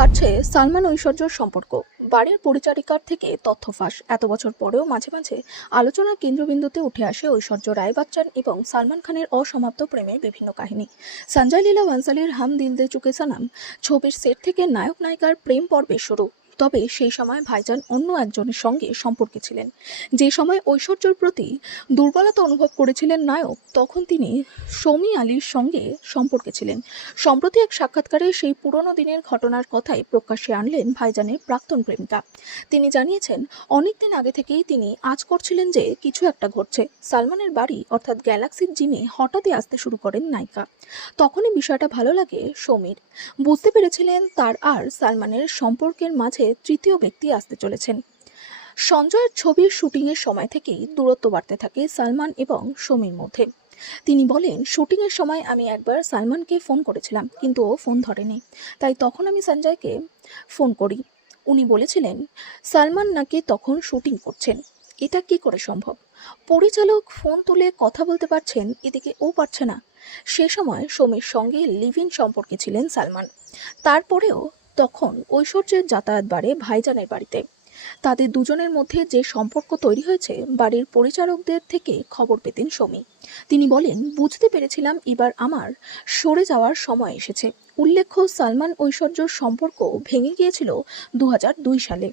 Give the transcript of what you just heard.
বাড়ছে সালমান ঐশ্বর্যর সম্পর্ক। বাড়ির পরিচারিকার থেকে তথ্য ফাঁস। এত বছর পরেও মাঝে মাঝে আলোচনার কেন্দ্রবিন্দুতে উঠে আসে ঐশ্বর্য রায় বচ্চন এবং সালমান খানের অসমাপ্ত প্রেমের বিভিন্ন কাহিনী। সঞ্জয় লীলা বানসালির হাম দিল দে চুকে সানাম ছবির সেট থেকে নায়ক নায়িকার প্রেম পর্বে শুরু। তবে সেই সময় ভাইজান অন্য একজনের সঙ্গে সম্পর্কে ছিলেন। যে সময় ঐশ্বর্যর প্রতি দুর্বলতা অনুভব করেছিলেন নায়ক, তখন তিনি সৌমি আলীর সঙ্গে সম্পর্কে ছিলেন। সম্প্রতি এক সাক্ষাৎকারে সেই পুরনো দিনের ঘটনার কথাই প্রকাশ্যে আনলেন ভাইজানের প্রাক্তন প্রেমিকা। তিনি জানিয়েছেন, অনেকদিন আগে থেকেই তিনি আজ করছিলেন যে কিছু একটা ঘটছে। সালমানের বাড়ি, অর্থাৎ গ্যালাক্সির জিমে হঠাৎই আসতে শুরু করেন নায়িকা। তখনই বিষয়টা ভালো লাগে সৌমির। বুঝতে পেরেছিলেন তার আর সালমানের সম্পর্কের মাঝে তৃতীয় ব্যক্তি আসতে চলেছেন। সঞ্জয়ের ছবির শুটিংয়ের সময় থেকেই দূরত্ব বাড়তে থাকে সালমান এবং সৌমির মধ্যে। তিনি বলেন, শুটিংয়ের সময় আমি একবার সালমানকে ফোন করেছিলাম, কিন্তু ও ফোন ধরেনি। তাই তখন আমি সঞ্জয়কে ফোন করি। উনি বলেছিলেন, সালমান নাকি তখন শুটিং করছেন। এটা কি করে সম্ভব? পরিচালক ফোন তুলে কথা বলতে পারছেন, এদিকে ও পারছে না। সে সময় সৌমির সঙ্গে লিভ ইন সম্পর্কে ছিলেন সালমান। তারপরেও তখন ঐশ্বর্যের যাতায়াত বাড়ে ভাইজানের বাড়িতে। তাদের দুজনের মধ্যে যে সম্পর্ক তৈরি হয়েছে, বাড়ির পরিচারকদের থেকে খবর পেতেন সমী। তিনি বলেন, বুঝতে পেরেছিলাম এবার আমার সরে যাওয়ার সময় এসেছে। উল্লেখ্য, সালমান ঐশ্বর্যর সম্পর্ক ভেঙে গিয়েছিল দু হাজার দুই সালে।